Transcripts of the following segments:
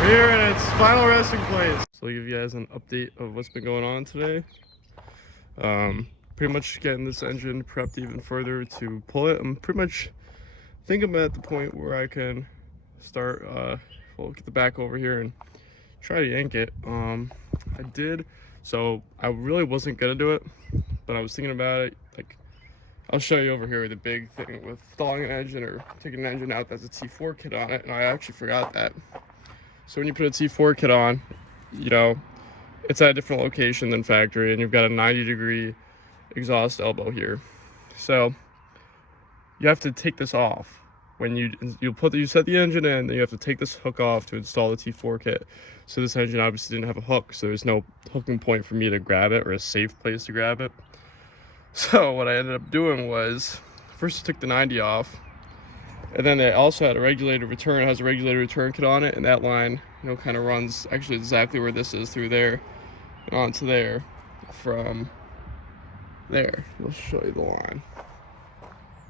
We're here in its final resting place. So I'll give you guys an update of what's been going on today. Pretty much getting this engine prepped even further to pull it. I'm pretty much think I'm at the point where I can start, we'll get the back over here and try to yank it. So I really wasn't gonna do it, but I was thinking about it. Like, I'll show you over here the big thing with installing an engine or taking an engine out that's a T4 kit on it, and I actually forgot that. So when you put a T4 kit on, you know, it's at a different location than factory, and you've got a 90-degree exhaust elbow here. So you have to take this off. When you set the engine in, then you have to take this hook off to install the T4 kit. So this engine obviously didn't have a hook, so there's no hooking point for me to grab it or a safe place to grab it. So what I ended up doing was, first I took the 90 off, and then it also had a regulator return. It has a regulator return kit on it, and that line, you know, kind of runs actually exactly where this is, through there and onto there. From there, I'll show you the line.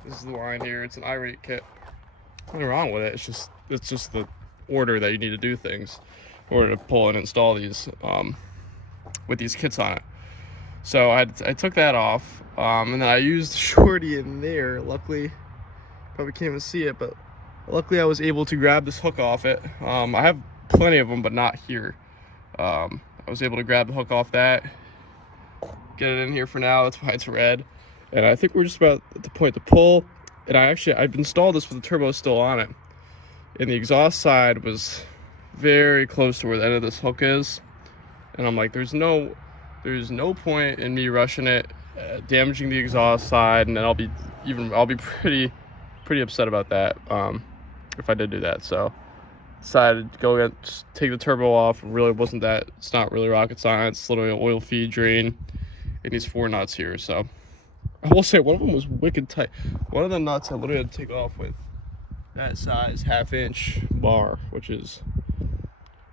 This is the line here. It's an irate kit. Nothing wrong with it. It's just the order that you need to do things in order to pull and install these with these kits on it. So I took that off, and then I used shorty in there. Luckily, probably can't even see it, but luckily I was able to grab this hook off it. I have plenty of them, but not here. I was able to grab the hook off that, get it in here for now. That's why it's red. And I think we're just about at the point to pull. And I've installed this with the turbo still on it. And the exhaust side was very close to where the end of this hook is. And I'm like, there's no point in me rushing it, damaging the exhaust side, and then I'll be pretty upset about that if I did do that. So decided to go take the turbo off. It's not really rocket science. It's literally an oil feed drain and these 4 nuts here. So I will say one of them was wicked tight. One of the nuts I literally had to take off with that size 1/2-inch bar, which is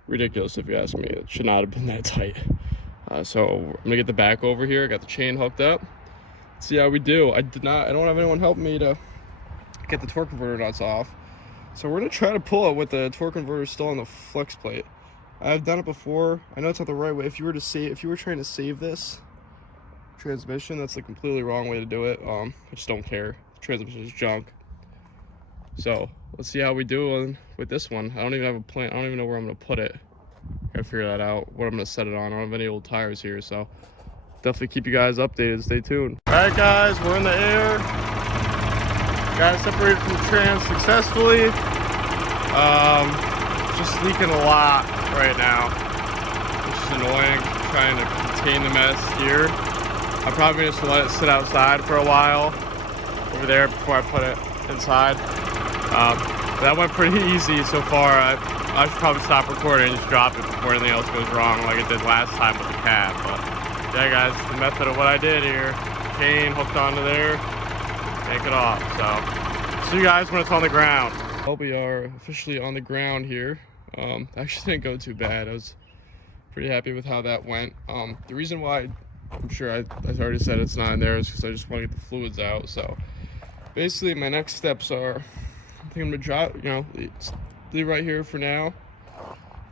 ridiculous if you ask me. It should not have been that tight. So I'm gonna get the back over here. I got the chain hooked up. Let's see how we do. I don't have anyone helping me to get the torque converter nuts off. So we're gonna try to pull it with the torque converter still on the flex plate. I've done it before. I know it's not the right way. If you were trying to save this transmission, that's the completely wrong way to do it. I just don't care. The transmission is junk. So let's see how we do with this one. I don't even have a plan. I don't even know where I'm gonna put it. Gotta figure that out, what I'm gonna set it on. I don't have any old tires here, so definitely keep you guys updated. Stay tuned. All right, guys, we're in the air. Got it separated from the trans successfully. Just leaking a lot right now, which is annoying. Trying to contain the mess here. I'm probably just gonna let it sit outside for a while over there before I put it inside. That went pretty easy so far. I should probably stop recording and just drop it before anything else goes wrong like it did last time with the cab. But yeah, guys, the method of what I did here. Chain hooked onto there, take it off. So see you guys when it's on the ground. Well, we are officially on the ground here. Actually didn't go too bad. I was pretty happy with how that went. The reason why I'm sure I already said it's not in there is because I just want to get the fluids out. So basically my next steps are, I think I'm gonna drop, leave right here for now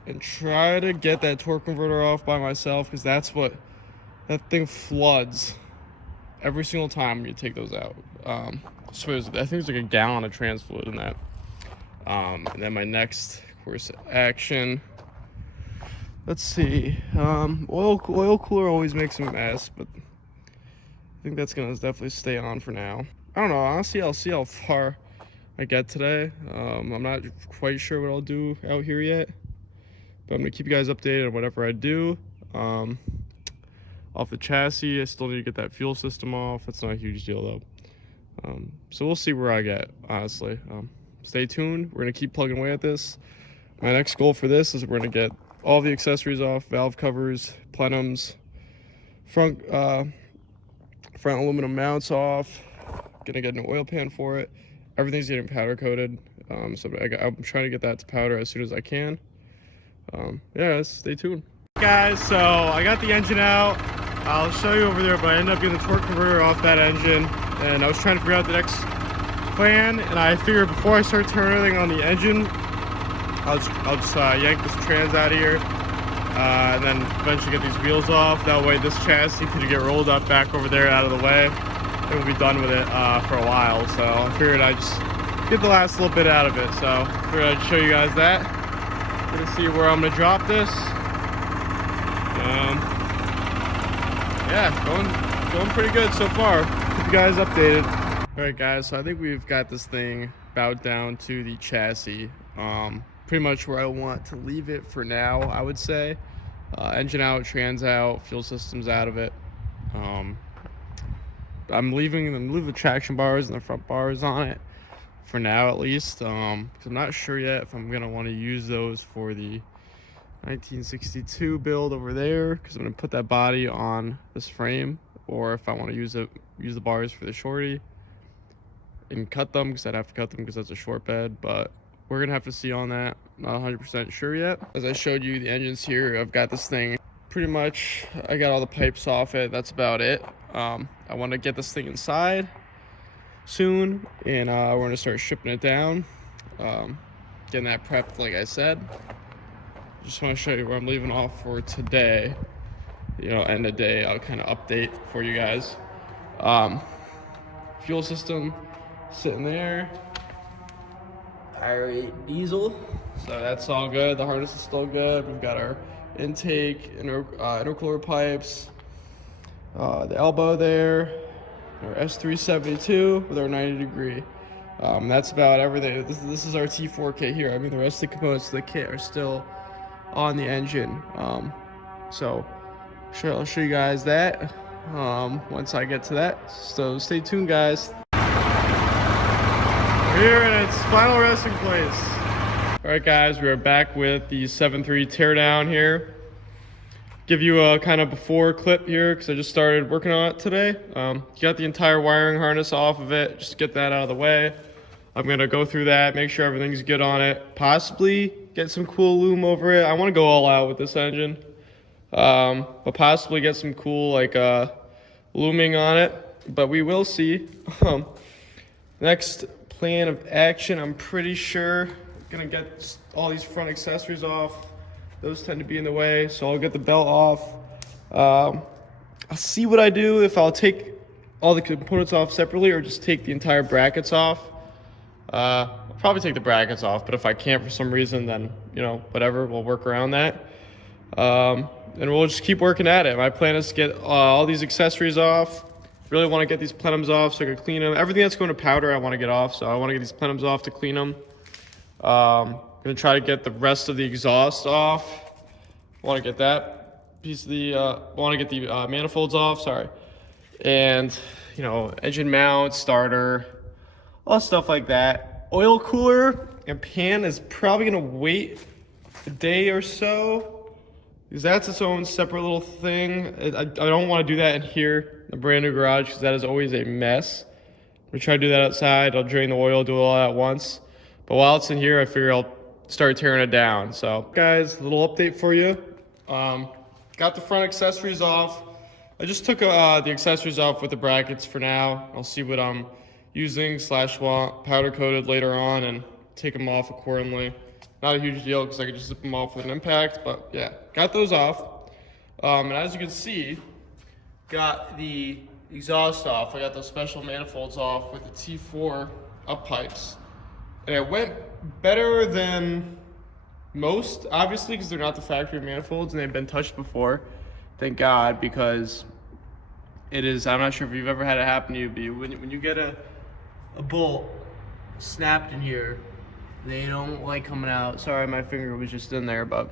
and try to get that torque converter off by myself, because that thing floods every single time when you take those out. So I think there's like a gallon of trans fluid in that. And then my next course of action, let's see, oil cooler always makes a mess, but I think that's gonna definitely stay on for now. I don't know, honestly, I'll see how far I get today. I'm not quite sure what I'll do out here yet, but I'm gonna keep you guys updated on whatever I do. Off the chassis, I still need to get that fuel system off. That's not a huge deal though. So we'll see where I get, honestly. Stay tuned. We're gonna keep plugging away at this. My next goal for this is we're gonna get all the accessories off, valve covers, plenums, front aluminum mounts off. Gonna get an oil pan for it. Everything's getting powder coated, so I'm trying to get that to powder as soon as I can. Yeah, stay tuned. Guys, so I got the engine out. I'll show you over there, but I ended up getting the torque converter off that engine, and I was trying to figure out the next plan, and I figured before I start turning everything on the engine, I'll just yank this trans out of here, and then eventually get these wheels off. That way this chassis could get rolled up back over there out of the way, and we'll be done with it for a while. So I figured I'd just get the last little bit out of it. So I figured I'd show you guys that. We're gonna see where I'm gonna drop this. Yeah, going pretty good so far. Keep you guys updated. All right, guys, so I think we've got this thing bowed down to the chassis. Pretty much where I want to leave it for now, I would say. Engine out, trans out, fuel systems out of it. I'm leaving the traction bars and the front bars on it for now, at least. Because I'm not sure yet if I'm gonna want to use those for the 1962 build over there, because I'm gonna put that body on this frame, or if I want to use the bars for the shorty and cut them, because I'd have to cut them because that's a short bed. But we're gonna have to see on that. Not 100% sure yet. As I showed you the engines here, I've got this thing pretty much, I got all the pipes off it. That's about it. I want to get this thing inside soon, and we're gonna start shipping it down, getting that prepped like I said. Just want to show you where I'm leaving off for today. You know, end of day, I'll kind of update for you guys. Fuel system sitting there. Irate diesel, so that's all good. The harness is still good. We've got our intake, intercooler pipes, the elbow there, our S372 with our 90 degree. That's about everything. This is our T4 kit here. I mean, the rest of the components of the kit are still on the engine. So I'll show you guys that once I get to that. So stay tuned, guys. Here in its final resting place. All right, guys, we are back with the 7.3 teardown here. Give you a kind of before clip here because I just started working on it today. Got the entire wiring harness off of it. Just get that out of the way. I'm gonna go through that, make sure everything's good on it. Possibly get some cool loom over it. I want to go all out with this engine, but possibly get some cool like looming on it. But we will see. Next plan of action, I'm pretty sure gonna get all these front accessories off. Those tend to be in the way, so I'll get the belt off. I'll see what I do, if I'll take all the components off separately or just take the entire brackets off. I'll probably take the brackets off, but if I can't for some reason, then you know, whatever, we'll work around that. And we'll just keep working at it. My plan is to get all these accessories off. Really want to get these plenums off so I can clean them. Everything that's going to powder I want to get off, so I want to get these plenums off to clean them. I'm going to try to get the rest of the exhaust off. I want to get that piece of the, want to get the manifolds off, sorry. And, you know, engine mount, starter, all stuff like that. Oil cooler and pan is probably going to wait a day or so, because that's its own separate little thing. I don't want to do that in here, the brand new garage, because that is always a mess. I'm gonna try to do that outside. I'll drain the oil, do it all at once. But while it's in here, I figure I'll start tearing it down. So guys, a little update for you. Got the front accessories off. I just took the accessories off with the brackets for now. I'll see what I'm using / want powder coated later on and take them off accordingly. Not a huge deal because I could just zip them off with an impact, but yeah, got those off. And as you can see, got the exhaust off. I got those special manifolds off with the T4 up pipes. And it went better than most, obviously, because they're not the factory manifolds and they've been touched before. Thank God, because it is, I'm not sure if you've ever had it happen to you, but when you get a bolt snapped in here, they don't like coming out. Sorry, my finger was just in there, but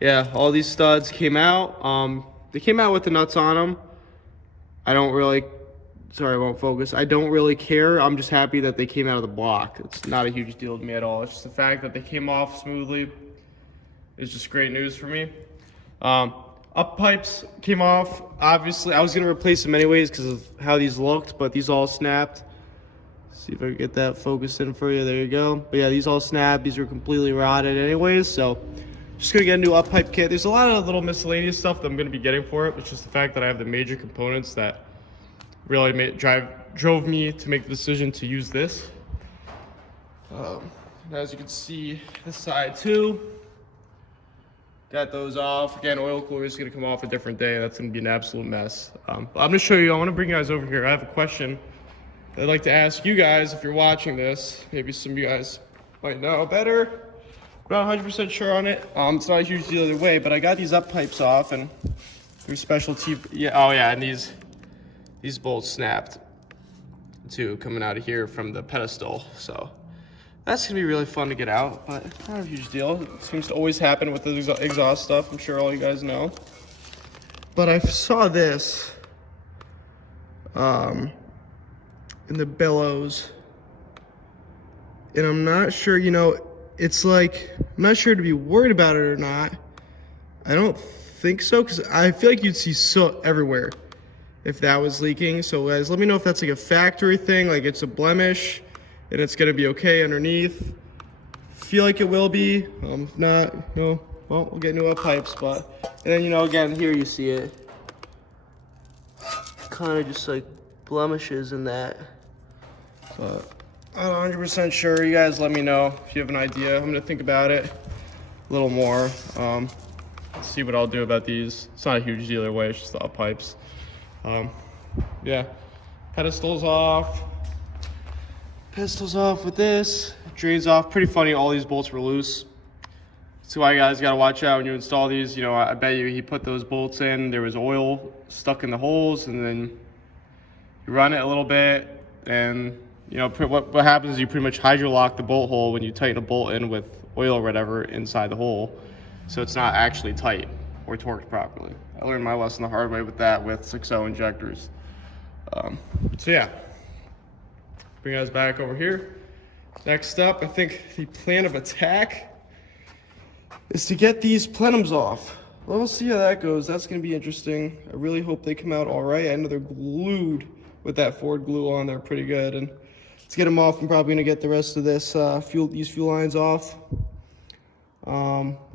yeah, all these studs came out. They came out with the nuts on them. I don't really, sorry, I won't focus. I don't really care. I'm just happy that they came out of the block. It's not a huge deal to me at all. It's just the fact that they came off smoothly is just great news for me. Up pipes came off. Obviously, I was gonna replace them anyways because of how these looked, but these all snapped. See if I can get that focused in for you. There you go. But yeah, these all snapped. These were completely rotted anyways, so just gonna get a new up pipe kit. There's a lot of little miscellaneous stuff that I'm gonna be getting for it. It's just the fact that I have the major components that really drove me to make the decision to use this. As you can see, this side too. Got those off. Again, oil cooler is gonna come off a different day. That's gonna be an absolute mess. But I'm gonna show you, I wanna bring you guys over here. I have a question that I'd like to ask you guys if you're watching this. Maybe some of you guys might know better. I'm not 100% sure on it. It's not a huge deal either way, but I got these up pipes off and there's special and these bolts snapped too, coming out of here from the pedestal. So that's gonna be really fun to get out, but not a huge deal. It seems to always happen with the exhaust stuff. I'm sure all you guys know. But I saw this in the bellows, and I'm not sure, you know, it's like, I'm not sure to be worried about it or not. I don't think so, because I feel like you'd see soot everywhere if that was leaking. So guys, let me know if that's like a factory thing, like it's a blemish and it's gonna be okay underneath. Feel like it will be. If not, no, well, we'll get new up pipes. But, and then, you know, again, here you see it. Kind of just like blemishes in that. But I'm not 100% sure. You guys let me know if you have an idea. I'm gonna think about it a little more. See what I'll do about these. It's not a huge deal either way, it's just the up pipes. Yeah, pedestals off. Pedestals off with this. Drains off. Pretty funny, all these bolts were loose. That's why you guys gotta watch out when you install these. You know, I bet you he put those bolts in, there was oil stuck in the holes, and then you run it a little bit, and you know, what happens is you pretty much hydrolock the bolt hole when you tighten a bolt in with oil or whatever inside the hole. So it's not actually tight or torqued properly. I learned my lesson the hard way with that with 6.0 injectors. So yeah, bring us back over here. Next up, I think the plan of attack is to get these plenums off. Well, we'll see how that goes. That's gonna be interesting. I really hope they come out all right. I know they're glued with that Ford glue on there pretty good. And let's get them off. I'm probably gonna get the rest of this these fuel lines off.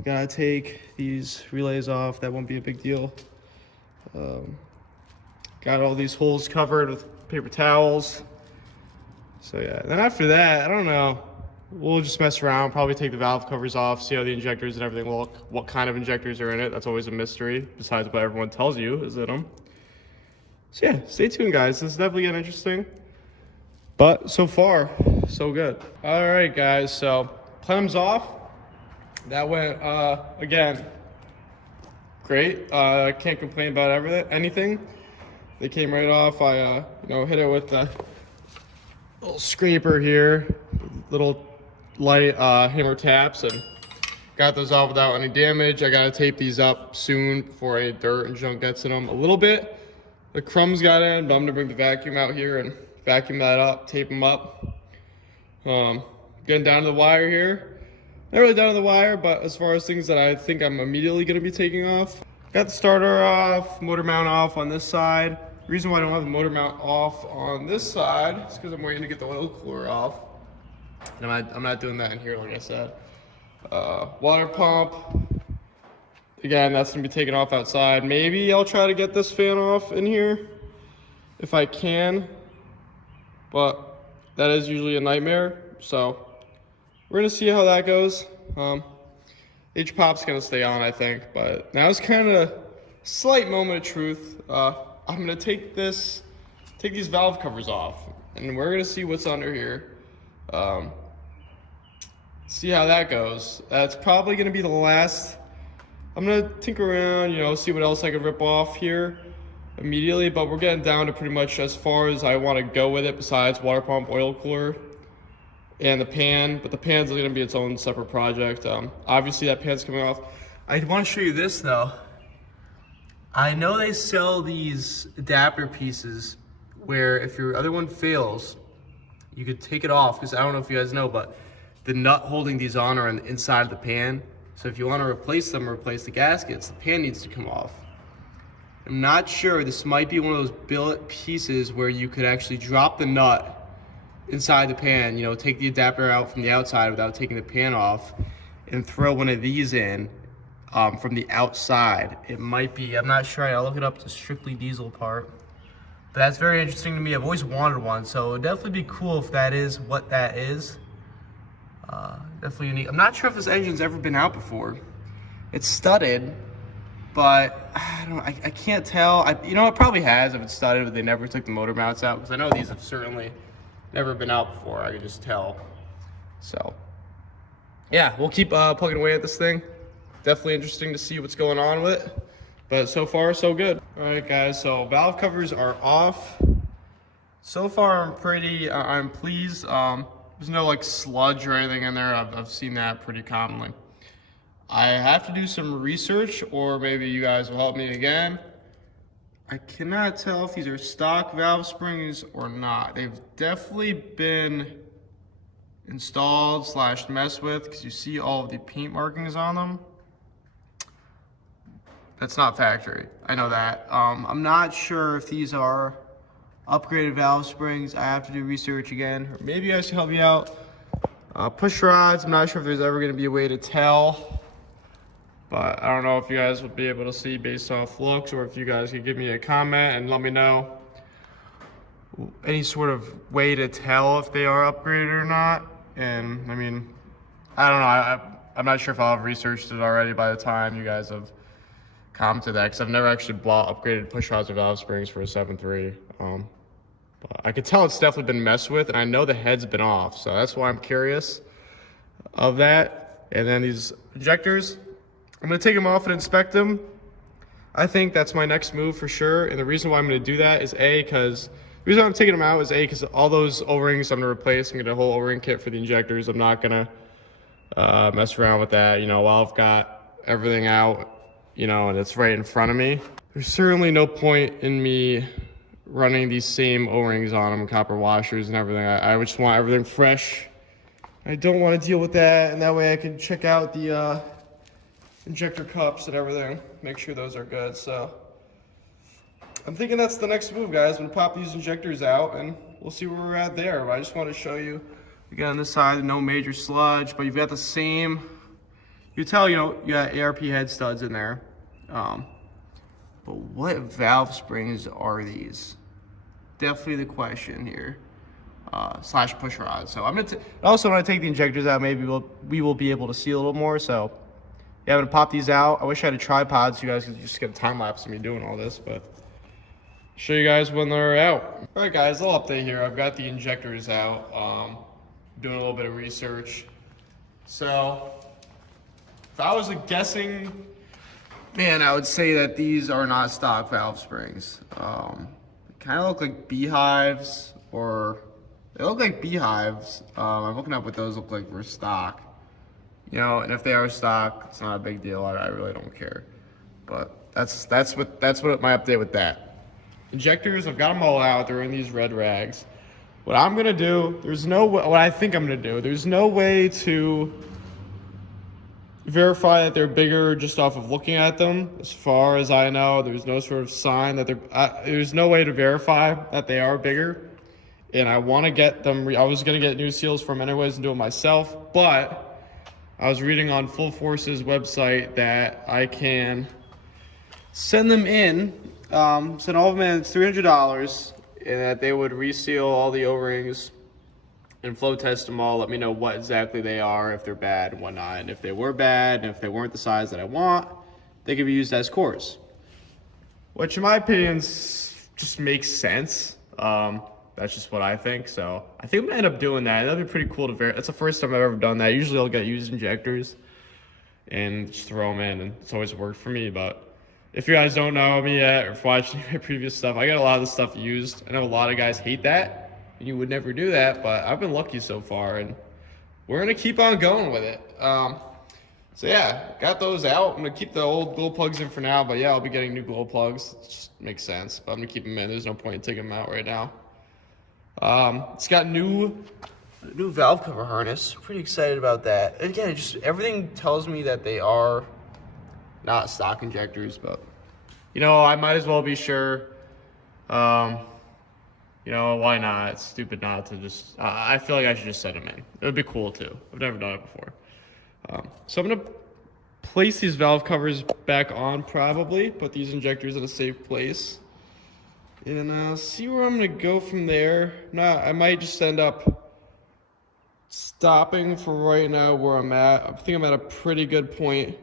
Gotta take these relays off. That won't be a big deal. Got all these holes covered with paper towels. So yeah, then after that, I don't know. We'll just mess around, probably take the valve covers off, see how the injectors and everything look, what kind of injectors are in it. That's always a mystery, besides what everyone tells you is in them. So yeah, stay tuned guys. This is definitely getting interesting. But so far, so good. All right guys, so plenum's off. That went, again, great. I can't complain about anything. They came right off. I, you know, hit it with the little scraper here, little light hammer taps, and got those off without any damage. I gotta tape these up soon before any dirt and junk gets in them. A little bit, the crumbs got in, but I'm gonna bring the vacuum out here and vacuum that up, tape them up. Getting down to the wire here. Not really down to the wire, but as far as things that I think I'm immediately gonna be taking off. Got the starter off, motor mount off on this side. The reason why I don't have the motor mount off on this side is because I'm waiting to get the oil cooler off. And I'm not doing that in here, like I said. Water pump. Again, that's gonna be taken off outside. Maybe I'll try to get this fan off in here if I can, but that is usually a nightmare. So we're gonna see how that goes. hpop's gonna stay on, I think, but now is kind of a slight moment of truth. I'm gonna take these valve covers off, and we're gonna see what's under here. See how that goes. That's probably gonna be the last. I'm gonna tinker around, you know, see what else I could rip off here immediately, but we're getting down to pretty much as far as I want to go with it, besides water pump, oil cooler, and the pan. But the pan's gonna be its own separate project. Obviously that pan's coming off. I want to show you this though. I know they sell these adapter pieces where if your other one fails, you could take it off, because I don't know if you guys know, but the nut holding these on are on the inside of the pan. So if you want to replace them or replace the gaskets, the pan needs to come off. I'm not sure, this might be one of those billet pieces where you could actually drop the nut inside the pan, you know, take the adapter out from the outside without taking the pan off, and throw one of these in from the outside. It might be, I'm not sure, I'll look it up, it's a strictly diesel part. But that's very interesting to me. I've always wanted one, so it would definitely be cool if that is what that is. Definitely unique. I'm not sure if this engine's ever been out before. It's studded, but I can't tell. You know, it probably has if it's studded, but they never took the motor mounts out, because I know these have certainly never been out before. I could just tell. So, yeah, we'll keep plugging away at this thing. Definitely interesting to see what's going on with it, but so far so good. All right, guys, so valve covers are off. So far, I'm pleased. There's no like sludge or anything in there. I've seen that pretty commonly. I have to do some research, or maybe you guys will help me again. I cannot tell if these are stock valve springs or not. They've definitely been installed / messed with, because you see all of the paint markings on them. That's not factory, I know that. I'm not sure if these are upgraded valve springs. I have to do research again, or maybe you guys can help me out. Push rods, I'm not sure if there's ever going to be a way to tell, but I don't know if you guys will be able to see based off looks, or if you guys could give me a comment and let me know any sort of way to tell if they are upgraded or not. And I mean, I don't know, I'm not sure if I'll have researched it already by the time you guys have commented that, because I've never actually bought upgraded push rods or valve springs for a 7.3. But I could tell it's definitely been messed with, and I know the head's been off, so that's why I'm curious of that. And then these injectors, I'm gonna take them off and inspect them. I think that's my next move for sure, and the reason why I'm gonna do that is because the reason I'm taking them out is because all those O-rings I'm gonna replace. I'm gonna get a whole O-ring kit for the injectors. I'm not gonna mess around with that, you know, while I've got everything out, you know, and it's right in front of me. There's certainly no point in me running these same O-rings on them, copper washers and everything. I just want everything fresh. I don't want to deal with that, and that way I can check out the injector cups and everything, make sure those are good. So I'm thinking that's the next move, guys. I'm gonna pop these injectors out and we'll see where we're at there. But I just want to show you, again, on this side, no major sludge, but you've got the same, you tell, you know, you got ARP head studs in there. But what valve springs are these? Definitely the question here. / push rods. So I'm gonna also when I take the injectors out, maybe we will be able to see a little more. So yeah, I'm gonna pop these out. I wish I had a tripod so you guys could just get a time lapse of me doing all this, but show you guys when they're out. All right, guys, a little update here. I've got the injectors out. Doing a little bit of research. So if I was guessing, man, I would say that these are not stock valve springs. They kind of look like beehives, or they look like beehives. I'm looking up what those look like for stock. You know, and if they are stock, it's not a big deal. I really don't care. But that's what my update with that. Injectors, I've got them all out. They're in these red rags. What I'm gonna do, what I think I'm gonna do, there's no way to verify that they're bigger just off of looking at them. As far as I know, there's no sort of sign that there's no way to verify that they are bigger. And I want to get them, I was going to get new seals from anyways and do it myself, but I was reading on Full Force's website that I can send them in, send all of them in, it's $300, and that they would reseal all the O-rings and flow test them all, let me know what exactly they are, if they're bad and whatnot. And if they were bad, and if they weren't the size that I want, they could be used as cores. Which in my opinion just makes sense. That's just what I think. So I think I'm gonna end up doing that. That'd be pretty cool to verify. That's the first time I've ever done that. Usually I'll get used injectors and just throw them in, and it's always worked for me. But if you guys don't know me yet, or watched my previous stuff, I got a lot of the stuff used. I know a lot of guys hate that. You would never do that, but I've been lucky so far, and we're gonna keep on going with it. So yeah, got those out. I'm gonna keep the old glow plugs in for now, but yeah, I'll be getting new glow plugs. It just makes sense, but I'm gonna keep them in. There's no point in taking them out right now. It's got new valve cover harness. Pretty excited about that. And again, everything tells me that they are not stock injectors, but you know, I might as well be sure. You know, why not? It's stupid not to just, I feel like I should just set them in. It would be cool too. I've never done it before. So I'm gonna place these valve covers back on probably, put these injectors in a safe place, and see where I'm gonna go from there. I might just end up stopping for right now where I'm at. I think I'm at a pretty good point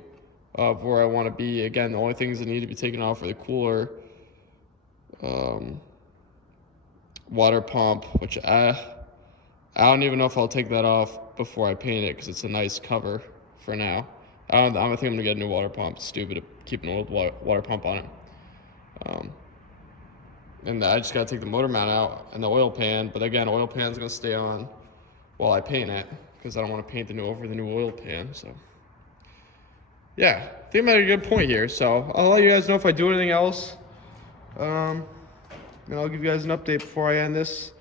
of where I want to be. Again, the only things that need to be taken off are the cooler, water pump, which I don't even know if I'll take that off before I paint it because it's a nice cover for now. I think I'm gonna get a new water pump. It's stupid to keep an old water pump on it. And I just gotta take the motor mount out and the oil pan. But again, oil pan's gonna stay on while I paint it because I don't want to paint over the new oil pan. So yeah, I think I'm at a good point here. So I'll let you guys know if I do anything else. And I'll give you guys an update before I end this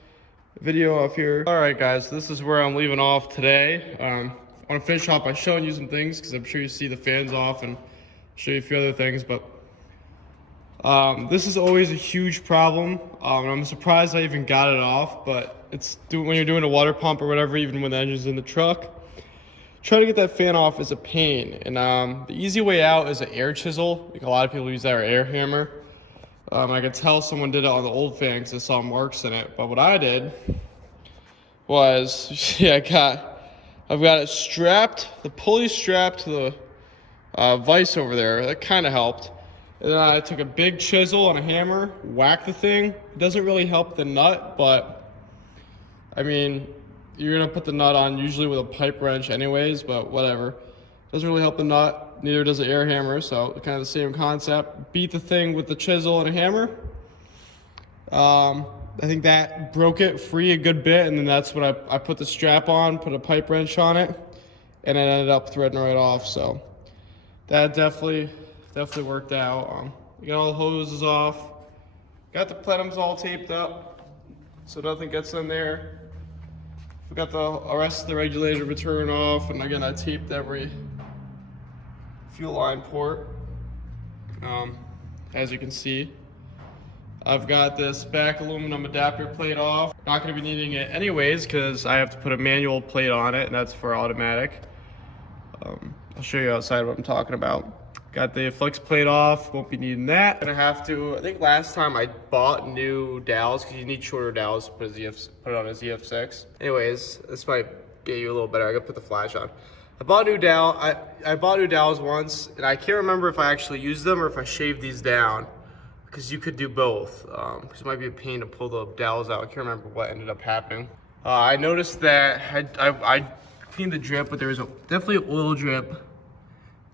video off here. All right, guys, this is where I'm leaving off today. I want to finish off by showing you some things because I'm sure you see the fans off and show you a few other things. But this is always a huge problem. And I'm surprised I even got it off, but when you're doing a water pump or whatever, even when the engine's in the truck, trying to get that fan off is a pain. And the easy way out is an air chisel. Like a lot of people use that, or air hammer. I could tell someone did it on the old fan because I saw marks in it. But what I did was, I've got it strapped, the pulley strapped to the vise over there. That kind of helped. And then I took a big chisel and a hammer, whacked the thing. It doesn't really help the nut, but I mean, you're gonna put the nut on usually with a pipe wrench anyways, but whatever. Doesn't really help the nut, neither does the air hammer, so kind of the same concept. Beat the thing with the chisel and a hammer. I think that broke it free a good bit, and then that's when I put the strap on, put a pipe wrench on it, and it ended up threading right off, so that definitely worked out. We got all the hoses off, got the plenums all taped up so nothing gets in there. We got the rest of the regulator return off, and again I taped every fuel line port. As you can see, I've got this back aluminum adapter plate off. Not going to be needing it anyways because I have to put a manual plate on it, and that's for automatic. I'll show you outside what I'm talking about. Got the flex plate off, won't be needing that. Gonna have to, I think last time I bought new dowels, because you need shorter dowels to put it on a ZF6. Anyways, this might get you a little better. I gotta put the flash on. I bought a new dowel. I bought new dowels once, and I can't remember if I actually used them or if I shaved these down, because you could do both. Because it might be a pain to pull the dowels out. I can't remember what ended up happening. I noticed that I cleaned the drip, but there was definitely an oil drip.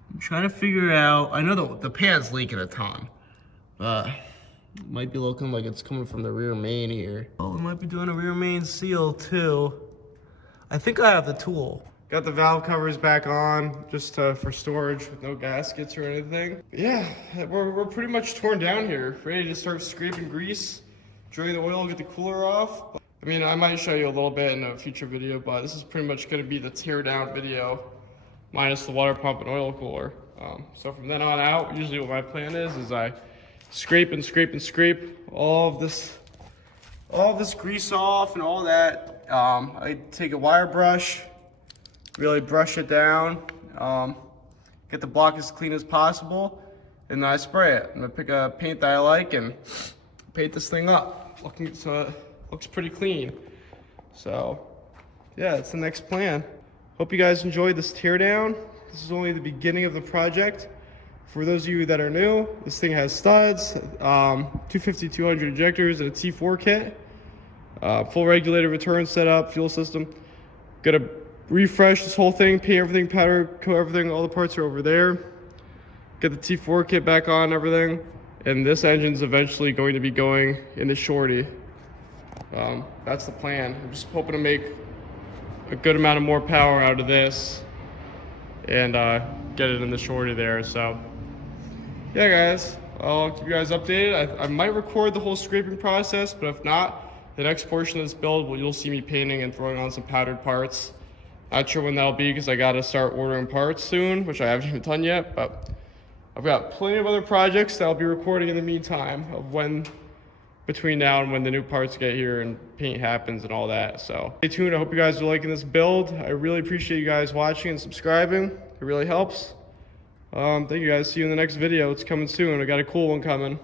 I'm trying to figure out, I know the pan's leaking a ton. It might be looking like it's coming from the rear main here. Oh, we might be doing a rear main seal too. I think I have the tool. Got the valve covers back on, just for storage with no gaskets or anything. Yeah, we're pretty much torn down here. Ready to start scraping grease, drain the oil, get the cooler off. I mean, I might show you a little bit in a future video, but this is pretty much gonna be the tear down video, minus the water pump and oil cooler. So from then on out, usually what my plan is I scrape and scrape and scrape all of this grease off and all that. I take a wire brush, really brush it down, get the block as clean as possible, and then I spray it. I'm gonna pick a paint that I like and paint this thing up, so it looks pretty clean. So yeah, that's the next plan. Hope you guys enjoyed this teardown. This is only the beginning of the project. For those of you that are new, this thing has studs, 250-200 injectors, and a T4 kit. Full regulator return setup, fuel system. Gonna refresh this whole thing, paint everything, powder coat everything, all the parts are over there. Get the T4 kit back on, everything. And this engine's eventually going to be going in the shorty. That's the plan. I'm just hoping to make a good amount of more power out of this and get it in the shorty there. So yeah, guys, I'll keep you guys updated. I might record the whole scraping process, but if not, the next portion of this build, you'll see me painting and throwing on some powdered parts. Not sure when that'll be because I gotta start ordering parts soon, which I haven't even done yet, but I've got plenty of other projects that I'll be recording in the meantime of between now and when the new parts get here and paint happens and all that. So stay tuned. I hope you guys are liking this build. I really appreciate you guys watching and subscribing. It really helps. Thank you guys. See you in the next video. It's coming soon. I got a cool one coming.